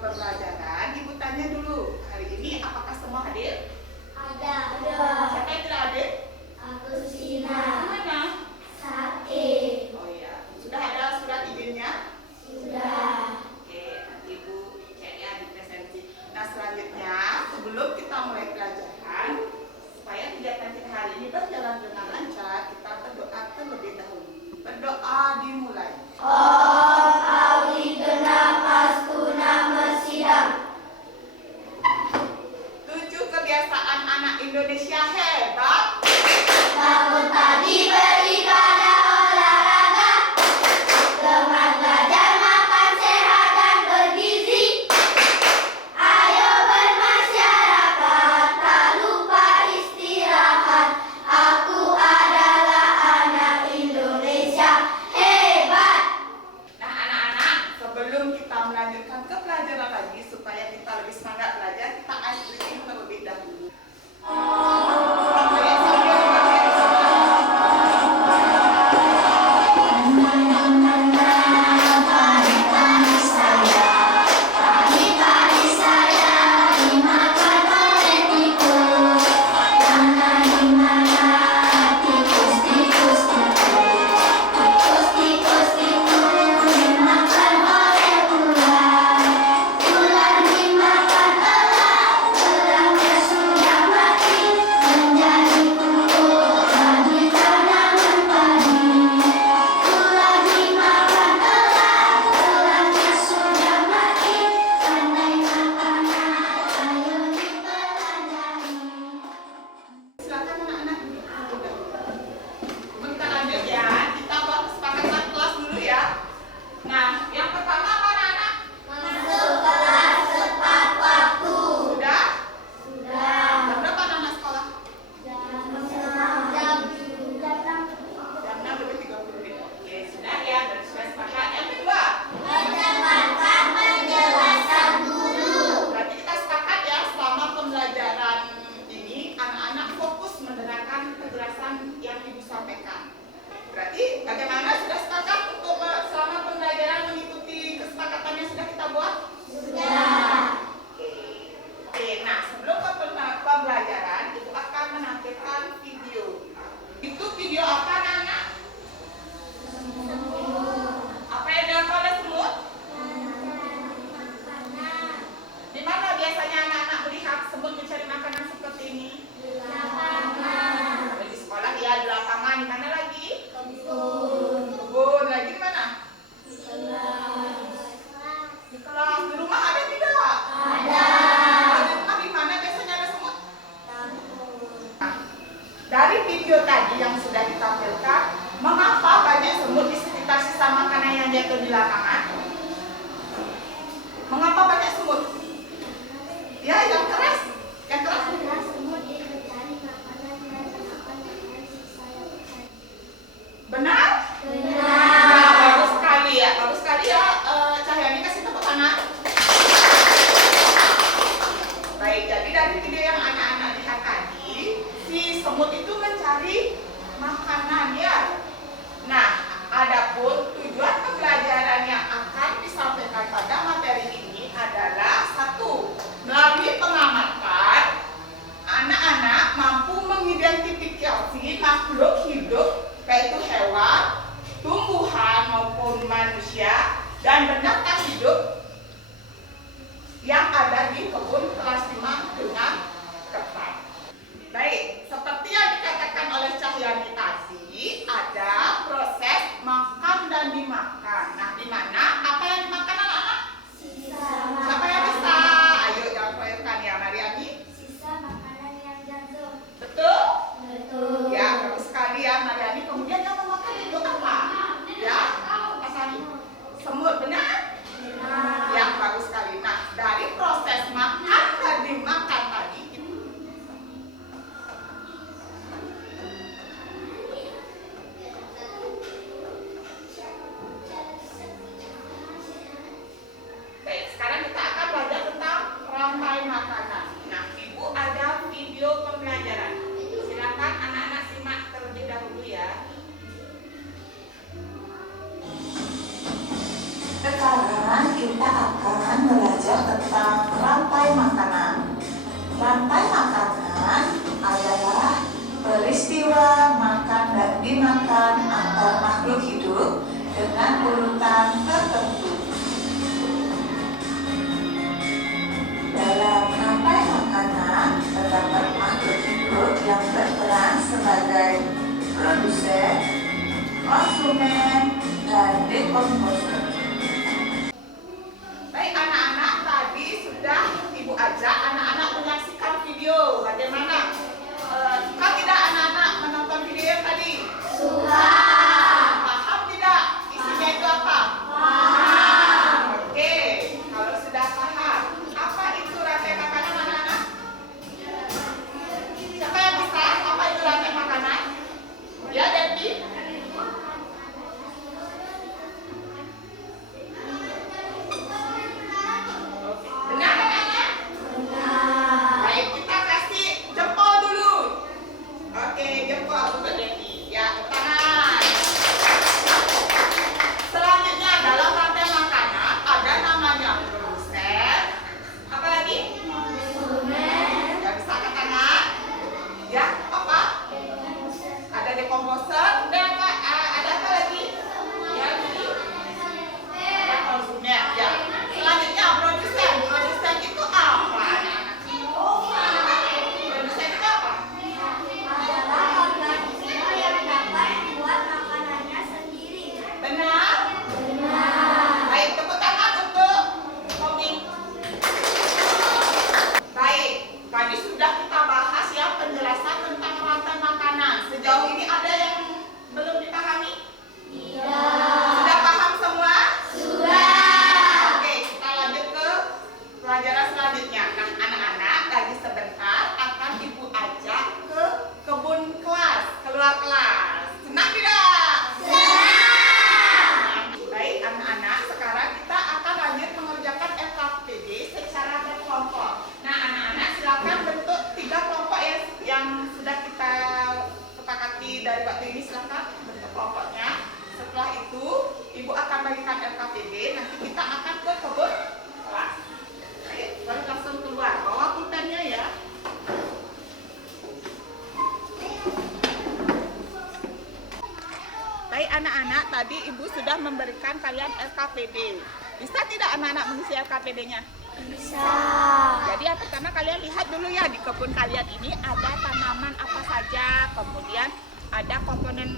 pembelajaran, Ibu tanya dulu. Hari ini apakah semua hadir? Ada. Siapa yang tidak hadir? Aku Sina. Mana? Sakit. Oh iya. Sudah ada surat izinnya? Sudah. Oke, nanti Ibu cek ya di presensi. Nah selanjutnya, sebelum kita mulai pelajaran, supaya kegiatan kita hari ini berjalan dengan lancar, kita berdoa terlebih dahulu. Berdoa dimulai. Om awi genap pastuna mesidam. 7 kebiasaan anak Indonesia hebat. Bangun pagi beribadah olahraga. Semangat belajar makan sehat dan bergizi. Ayo bermasyarakat, tak lupa istirahat. Aku adalah anak Indonesia hebat. Nah anak-anak, sebelum kita melanjutkan ke pelajaran lagi, supaya kita lebih semangat belajar, kita ice breaking terlebih dahulu. Silakan anak-anak duduk terlebih dahulu. Kita lanjut ya, kita buat kesepakatan kelas dulu ya. Nah, yang pertama apa anak-anak? Masuk kelas tepat waktu. Sudah? Sudah. Jam berapa anak-anak sekolah? Jam 6:30. Oke, sudah ya, dan sudah sepakat. Yang kedua, mendengarkan penjelasan guru. berarti kita sepakat ya, selama pembelajaran ini anak-anak fokus mendengarkan penjelasan yang Ibu sampaikan. Berarti bagaimana, sudah sepakat untuk selama pembelajaran mengikuti kesepakatan yang sudah kita buat? Sudah. Oke, nah sebelum ke pembelajaran, Ibu akan menampilkan video. Itu video apa anak-anak? Apa yang dilakukan oleh semut? Di mana biasanya anak-anak melihat semut mencari makanan seperti ini? Lapangan. Di sekolah ya, di lapangan. Di mana lagi? Kebun. Kebun. Lagi di mana? Kelas. Di kelas. Di rumah ada tidak? Ada. Kalau di rumah di mana biasanya ada semut? Nah, dari video tadi yang sudah ditampilkan, mengapa banyak semut di sekitar sisa makanan yang jatuh di lapangan? Mengapa banyak semut? Ya, yang keras. Yang keras. Semut mencari makanan dan makan dengan sisa yang ada. Benar? Benar. Nah, bagus sekali ya. Bagus sekali ya. Cahyani kasih tepuk tangan. Baik, jadi dari video yang anak-anak lihat tadi, si semut itu mencari makanan ya. Nah, adapun tujuan pembelajaran yang akan disampaikan pada materi ini adalah satu, melalui pengamatan, anak-anak mampu mengidentifikasi makhluk hidup, yaitu hewan, tumbuhan maupun manusia, dan benda tak hidup urutan tertentu. Dalam rantai makanan terdapat makhluk hidup yang berperan sebagai produsen, konsumen, dan dekomposer. Baik anak-anak, tadi sudah Ibu ajak anak-anak menyaksikan video. Bagaimana? Suka tidak anak-anak menonton video yang tadi? Suka. Paham tidak isinya itu apa? Paham. Oke, kalau sudah paham, apa itu rantai makanan anak-anak? Siapa yang bisa? Apa itu rantai makanan? Ya, Devi? Benar anak-anak? Benar. Baik, kita kasih jempol dulu. Oke, jempol untuk Devi. Ya, tepuk tangan. Selanjutnya dalam rantai makanan ada namanya produsen. Apa lagi? Konsumen. Ya, bisa angkat tangan. Ya, apa? Ada dekomposer. Dan apa? Ada apa lagi? Ya, ini. Ya, konsumen. Ya. Selanjutnya produsen. Produsen itu apa anak-anak? Produsen itu apa? Adalah organisme yang dapat membuat makanannya sendiri. Benar? Benar. Baik, tepuk tangan untuk Tommy. Baik, tadi sudah kita bahas ya penjelasan tentang rantai makanan. Sejauh ini ada yang belum dipahami? Sudah paham semua? Oke, kita lanjut ke pelajaran selanjutnya. Nah, anak-anak lagi sebentar akan Ibu ajak ke kebun kelas, keluar kelas. Senang tidak? Baik, anak-anak, sekarang kita akan lanjut mengerjakan LKPD secara berkelompok. Nah, anak-anak silakan bentuk 3 kelompok ya yang sudah kita sepakati dari waktu ini. Silakan bentuk kelompoknya. Setelah itu, Ibu akan bagikan LKPD. Nanti kita akan ke kebun kelas. Ayo, baru langsung keluar. Bawa pulpennya ya. Baik anak-anak, tadi Ibu sudah memberikan kalian LKPD. Bisa tidak anak-anak mengisi LKPD-nya? Bisa. Jadi yang pertama kalian lihat dulu ya di kebun kalian ini ada tanaman apa saja, kemudian ada komponen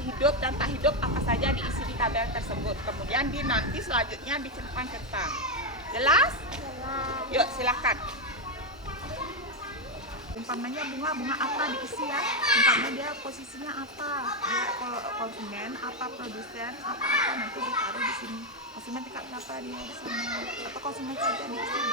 hidup dan tak hidup apa saja diisi di tabel tersebut. Kemudian nanti selanjutnya dicentang-centang. Jelas? Yuk silakan. Umpamanya bunga apa diisi ya? Umpamanya dia posisinya apa? Dia konsumen, apa produsen, apa nanti ditaruh di sini. Konsumen tingkat berapa dia di sana? Atau konsumen saja di sini.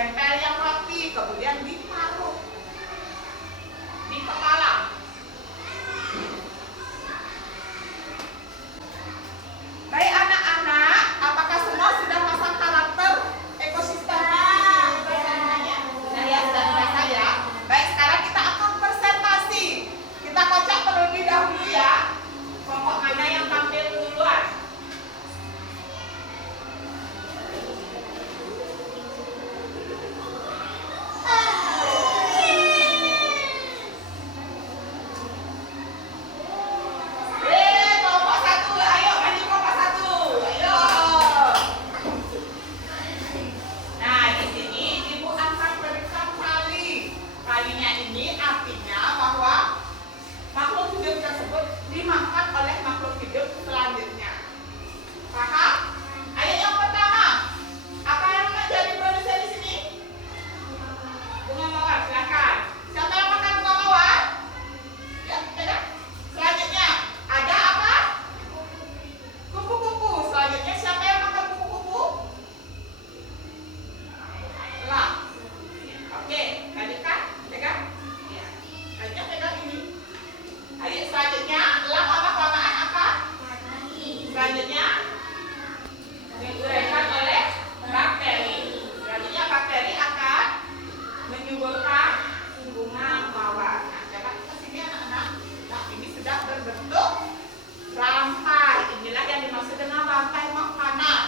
tempel yang rapi, kemudian ditaruh di kepala. Baik anak-anak, apakah semua sudah pasang karakter ekosistem? Sudah ya, sudah selesai ya. Baik, sekarang kita akan presentasi. Kita kocok terlebih dahulu ya. Kelompok mana yang tampil duluan? Kelompok satu, ayo maju kelompok satu, ayo. Nah, di sini ibu akan berikan tali. Talinya ini artinya bahwa makhluk hidup tersebut dimakan oleh makhluk hidup selanjutnya. Paham? Ayo yang pertama. Apa yang menjadi produser di sini? Bunga mawar, silakan. Siapa yang makan bunga mawar? Ya, pegang. Selanjutnya, ada apa? Kupu-kupu. Selanjutnya, siapa yang makan kupu-kupu? Elang. Oke, lanjutkan. Pegang. Ya. Selanjutnya pegang ini. Ayo, selanjutnya, elang apa kelamaan apa? Selanjutnya, diuraikan oleh bakteri. Selanjutnya, bakteri akan menyuburkan bunga mawar. Nah, coba ke sini anak-anak. Nah, ini sudah berbentuk rantai. Inilah yang dimaksud dengan rantai makanan.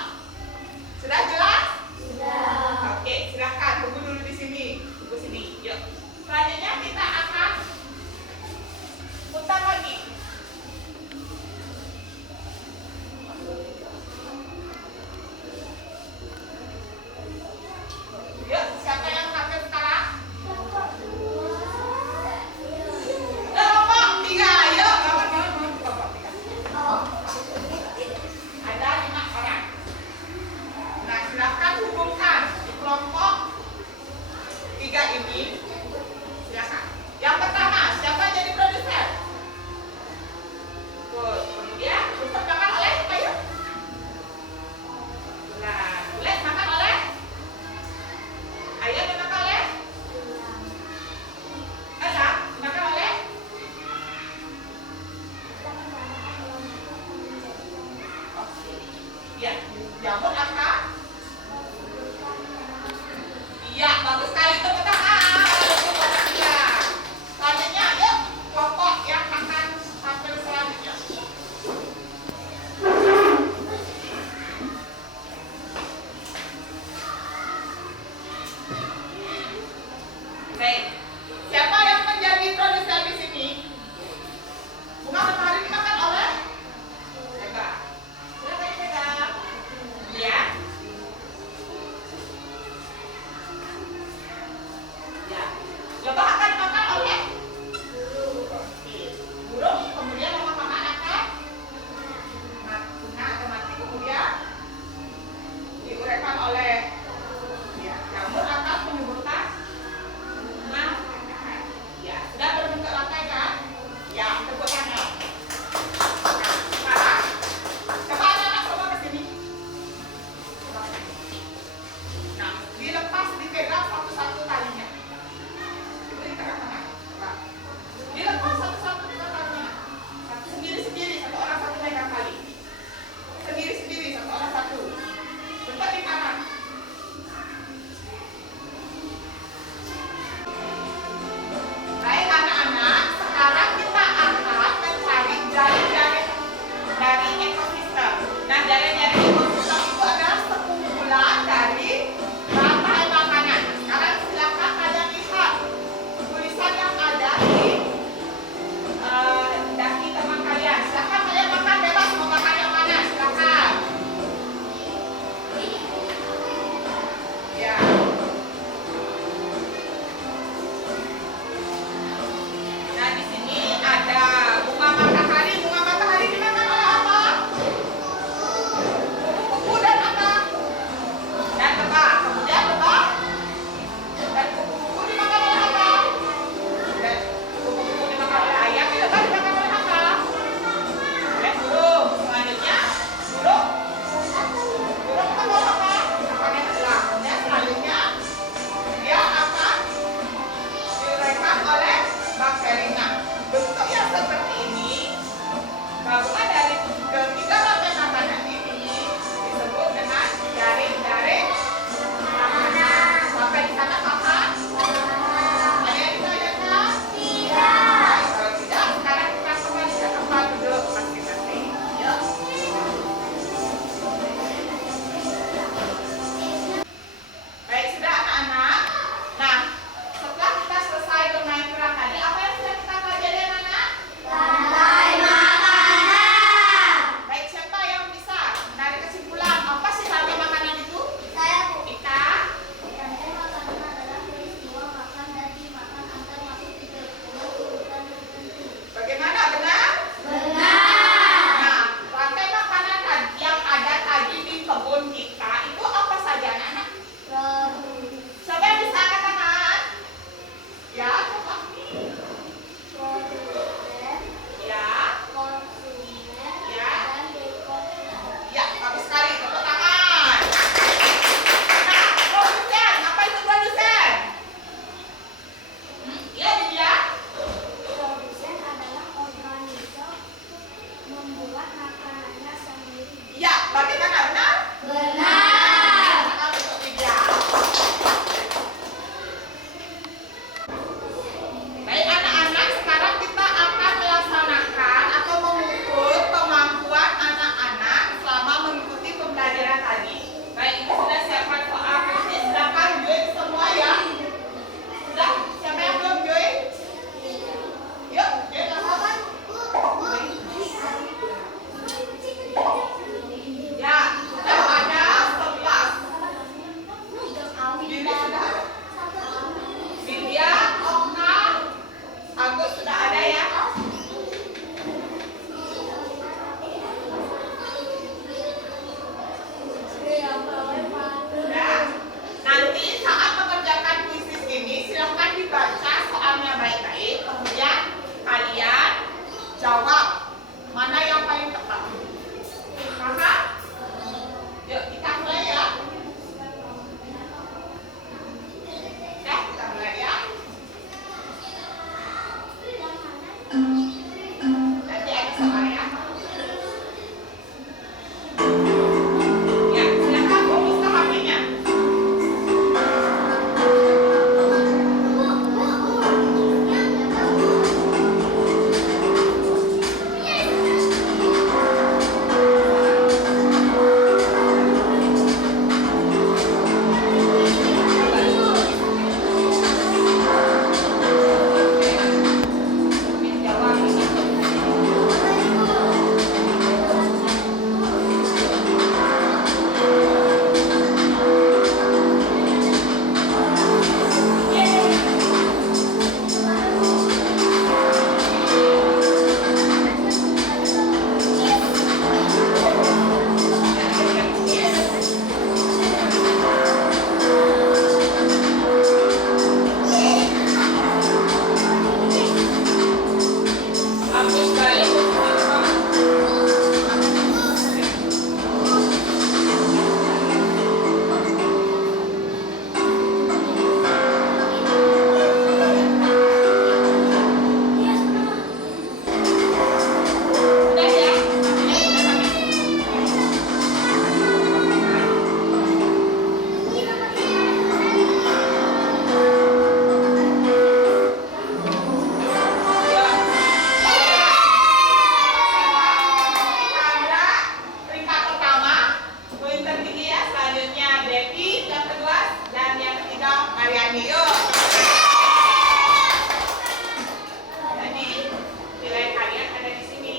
Sudah jelas? Sudah. Oke, silakan tunggu dulu di sini. Tunggu sini. Yuk. Selanjutnya kita akan putar lagi. Yuk, siapa yang tampil sekarang? Kelompok 3, ayo. Kelompok 3. Ada 5 orang. Nah, silakan hubungkan di kelompok 3 ini. Silakan. Yang pertama, siapa jadi produser? Tuh, kemudian produser makan oleh, ayo. Nah, boleh makan oleh? Ayo dimakan oleh? Elang dimakan oleh? Oke. Ya, jamur apa? Iya, bagus sekali tepuk tangan. Iya. Selanjutnya, yuk kelompok yang akan tampil selanjutnya. Baik. Siapa yang menjadi produser di sini? Bunga matahari dimakan oleh? Coba. Silakan pegang. Ya. makanannya sendiri. Ya, bagaimana benar? Benar. Silakan untuk Widya. Baik anak-anak, sekarang kita akan melaksanakan atau mengukur kemampuan anak-anak selama mengikuti pembelajaran tadi. Baik, ibu sudah siapkan soal kritis, silakan join semua ya. Sudah? Siapa yang belum join? Yuk, join apa-apa? Ya, sudah ada 11. Diri sudah ada. Widya, Okna, Agus sudah ada ya? Sudah. Nanti saat mengerjakan kuisis ini silahkan dibaca soalnya baik-baik. Kemudian kalian jawab mana yang paling tepat. Paham? Yuk kita mulai ya. Kita mulai ya. Nanti ada soalnya. Ya, silakan fokus ke HP-nya. Agus balik. Sudah ya? Chandra, peringkat pertama, poin tertinggi ya. Selanjutnya Devi, yang kedua, dan yang ketiga Mariani. Yuk. Jadi nilai kalian ada di sini.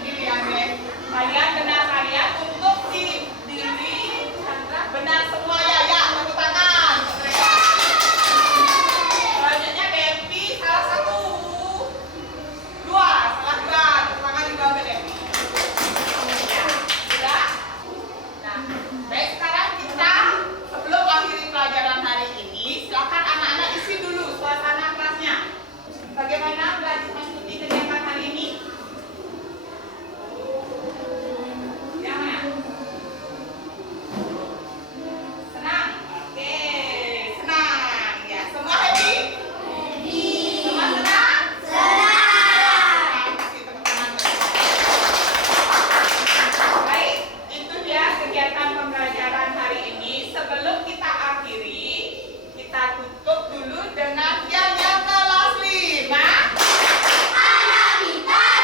Ini dia nih. Kalian benar kalian untuk si diri Chandra benar semua ya. Ya, tepuk tangan untuk mereka. Selanjutnya Devi salah satu. Dua, salah dua. Tepuk tangan juga untuk Devi. Ya, sudah. Nah, baik sekarang kita sebelum akhiri pelajaran hari ini, silakan anak-anak isi dulu suasana kelasnya. Bagaimana belajar mengikuti kegiatan hari ini? Yang mana? Senang? Oke, senang. Ya, semua happy? Semua senang? Kasih tepuk tangan. Baik, itu dia kegiatan pembelajaran hari ini. Sebelum kita akhiri, kita tutup dulu dengan yang kelas 5. Anak pintar,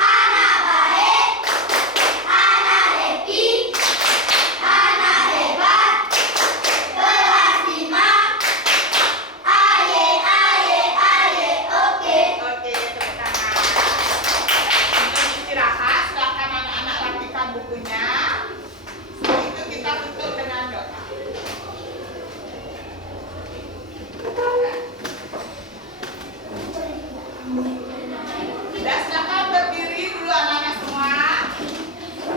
anak baik, anak happy, anak hebat, kelas 5. Aye, aye, aye, oke. Oke, tepuk tangan. Untuk istirahat, silakan anak-anak rapikan bukunya. Setelah itu kita tutup dengan doa. Sudah, silakan berdiri dulu anak-anak semua.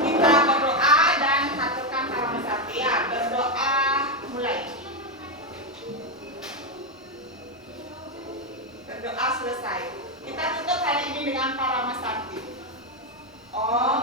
Kita berdoa dan haturkan salam sakti ya. Berdoa mulai. Berdoa selesai. Kita tutup hari ini dengan para sakti. Om